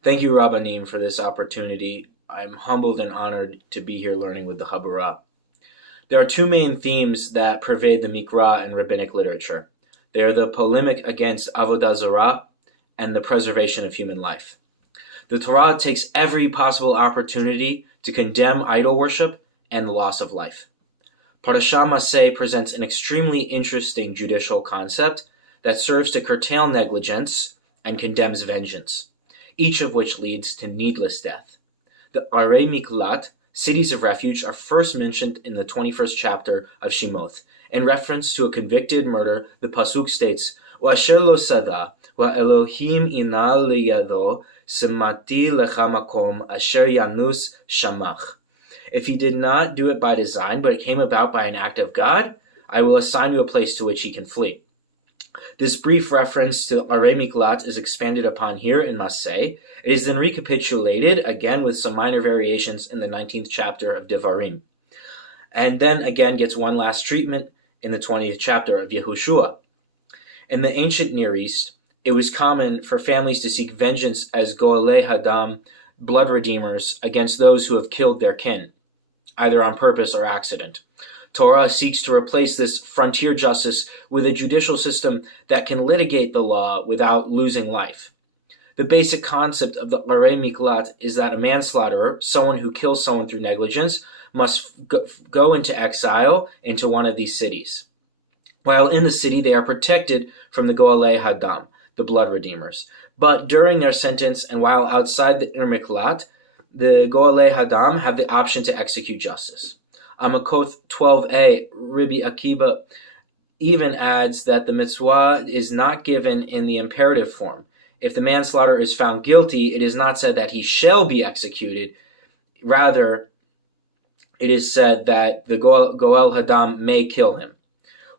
Thank you, Rabbanim, for this opportunity. I'm humbled and honored to be here learning with the Habura. There are two main themes that pervade the Mikra and rabbinic literature. They are the polemic against Avodah Zarah and the preservation of human life. The Torah takes every possible opportunity to condemn idol worship and the loss of life. Parasha Maseh presents an extremely interesting judicial concept that serves to curtail negligence and condemns vengeance, each of which leads to needless death. The Arei Miklat, cities of refuge, are first mentioned in the 21st chapter of Shimoth. In reference to a convicted murder, the Pasuk states, Wa'asher lo sada, wa'Elohim inal liyado, semati lecha makom, asher yanus shamach. If he did not do it by design, but it came about by an act of God, I will assign you a place to which he can flee. This brief reference to Arei Miklat is expanded upon here in Maseh. It is then recapitulated, again with some minor variations, in the 19th chapter of Devarim. And then again gets one last treatment in the 20th chapter of Yehoshua. In the ancient Near East, it was common for families to seek vengeance as Goalei Hadam, blood redeemers, against those who have killed their kin, either on purpose or accident. Torah seeks to replace this frontier justice with a judicial system that can litigate the law without losing life. The basic concept of the Arei Miklat is that a manslaughterer, someone who kills someone through negligence, must go into exile into one of these cities. While in the city, they are protected from the Goalei Hadam, the blood redeemers. But during their sentence and while outside the Ir Miklat, the Goalei Hadam have the option to execute justice. Amakoth 12a, Rabbi Akiva even adds that the mitzvah is not given in the imperative form. If the manslaughterer is found guilty, it is not said that he shall be executed. Rather, it is said that the Goel Hadam may kill him.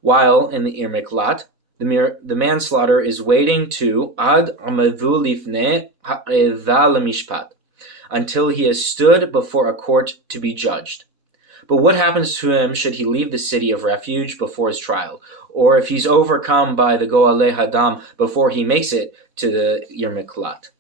While in the Ir Miklat, the manslaughterer is waiting to ad amadu lifnei ha'edha lemishpat, until he has stood before a court to be judged. But what happens to him should he leave the city of refuge before his trial, or if he's overcome by the Goalei Hadam before he makes it to the Ir Miklat?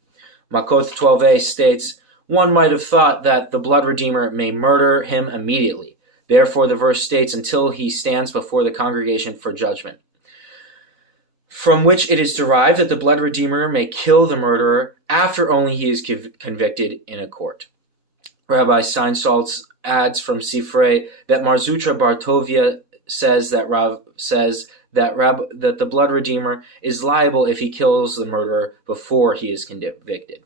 Makoth 12a states, one might have thought that the blood redeemer may murder him immediately. Therefore, the verse states, until he stands before the congregation for judgment, from which it is derived that the blood redeemer may kill the murderer after only he is convicted in a court. Rabbi Steinsaltz adds from Sifrei that Mar Zutra Bartovia says that the blood redeemer is liable if he kills the murderer before he is convicted.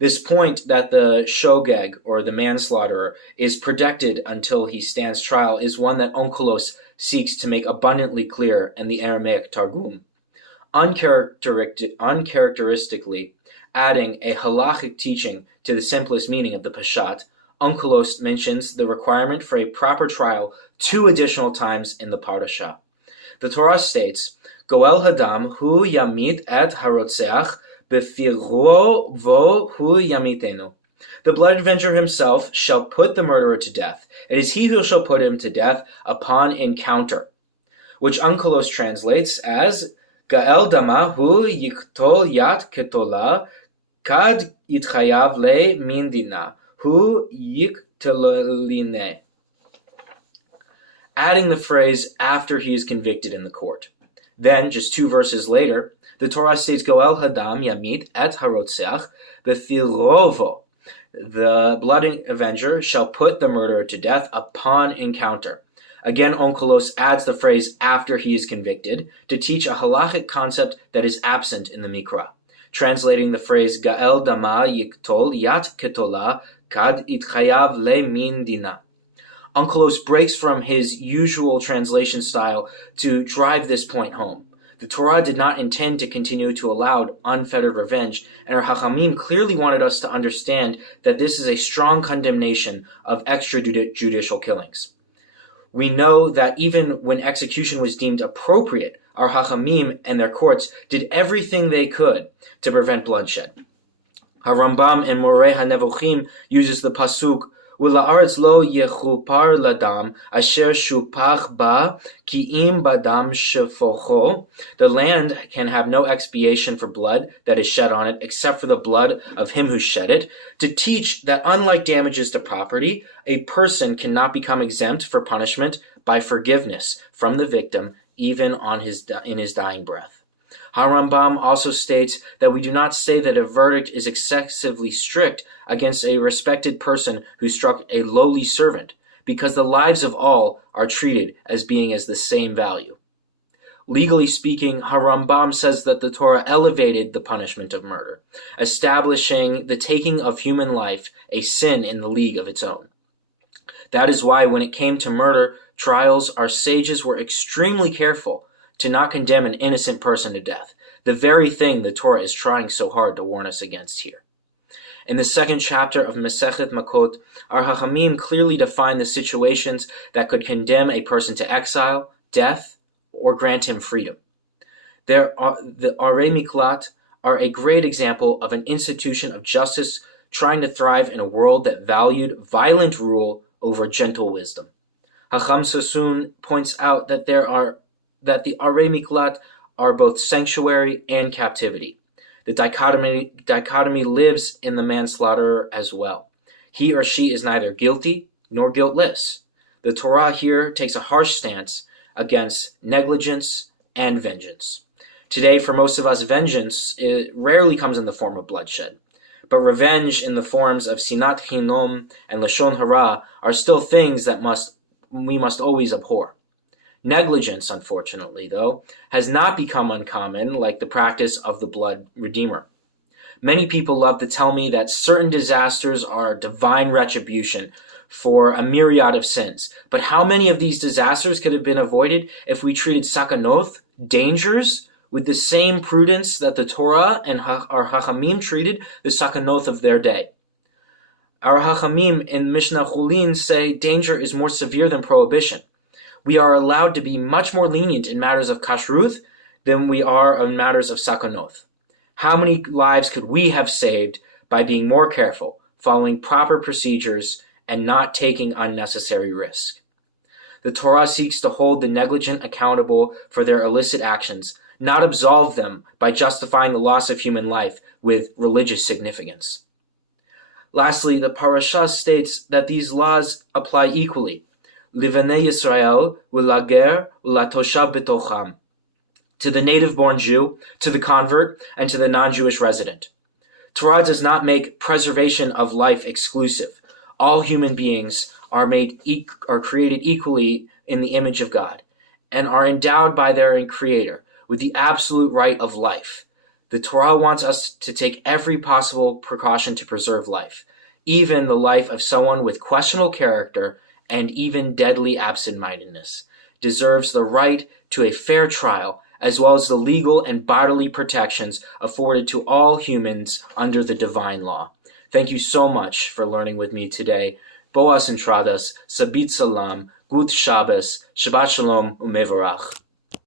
This point that the shogeg, or the manslaughterer, is protected until he stands trial is one that Onkelos seeks to make abundantly clear in the Aramaic Targum. Uncharacteristically adding a halachic teaching to the simplest meaning of the Peshat, Onkelos mentions the requirement for a proper trial 2 additional times in the Parasha. The Torah states, Goel Hadam hu yamit et harotzeach befiro vo hu yamitenu. The blood avenger himself shall put the murderer to death. It is he who shall put him to death upon encounter, which Onkelos translates as Gael dama hu yiktol yat ketola kad yitchayav le mindina hu yikteloline, adding the phrase after he is convicted in the court. Then, just 2 verses later, the Torah states Goel Hadam yamit et harotzeach befirovo. The blood avenger shall put the murderer to death upon encounter. Again, Onkelos adds the phrase after he is convicted to teach a halachic concept that is absent in the Mikra, translating the phrase Gael dama yiktol yat ketola kad itchayav le min dina. Onkelos breaks from his usual translation style to drive this point home. The Torah did not intend to continue to allow unfettered revenge, and our Hachamim clearly wanted us to understand that this is a strong condemnation of extrajudicial killings. We know that even when execution was deemed appropriate, our Hachamim and their courts did everything they could to prevent bloodshed. HaRambam in Moreh HaNevochim uses the pasuk ולארץ לא יכופר לדם אשר שופך בה כי אם בדם שפוכו. The land can have no expiation for blood that is shed on it except for the blood of him who shed it, to teach that unlike damages to property, a person cannot become exempt for punishment by forgiveness from the victim even in his dying breath. Harambam also states that we do not say that a verdict is excessively strict against a respected person who struck a lowly servant, because the lives of all are treated as being as the same value. Legally speaking, Harambam says that the Torah elevated the punishment of murder, establishing the taking of human life a sin in the league of its own. That is why when it came to murder trials, our sages were extremely careful to not condemn an innocent person to death, the very thing the Torah is trying so hard to warn us against here. In the second chapter of Masechet Makot, our Chachamim clearly define the situations that could condemn a person to exile, death, or grant him freedom. The Arei Miklat are a great example of an institution of justice trying to thrive in a world that valued violent rule over gentle wisdom. Hacham Sassoon points out that the Arei Miklat are both sanctuary and captivity. The dichotomy lives in the manslaughterer as well. He or she is neither guilty nor guiltless. The Torah here takes a harsh stance against negligence and vengeance. Today, for most of us, vengeance rarely comes in the form of bloodshed. But revenge in the forms of sinat chinom and lashon hara are still things that we must always abhor. Negligence, unfortunately, though, has not become uncommon like the practice of the blood redeemer. Many people love to tell me that certain disasters are divine retribution for a myriad of sins. But how many of these disasters could have been avoided if we treated sakanoth, dangers, with the same prudence that the Torah and our Chachamim treated the sakanoth of their day? Our Chachamim in Mishnah Chulin say danger is more severe than prohibition. We are allowed to be much more lenient in matters of kashrut than we are in matters of sakanoth. How many lives could we have saved by being more careful, following proper procedures, and not taking unnecessary risk? The Torah seeks to hold the negligent accountable for their illicit actions, not absolve them by justifying the loss of human life with religious significance. Lastly, the Parasha states that these laws apply equally, Livnei Yisrael u'lager u'latoshav betocham, to the native-born Jew, to the convert, and to the non-Jewish resident. Torah does not make preservation of life exclusive. All human beings are created equally in the image of God, and are endowed by their Creator with the absolute right of life. The Torah wants us to take every possible precaution to preserve life, even the life of someone with questionable character and even deadly absent-mindedness, deserves the right to a fair trial, as well as the legal and bodily protections afforded to all humans under the divine law. Thank you so much for learning with me today. Boas entradas, sabit salam, gut Shabbos, Shabbat shalom umevarach.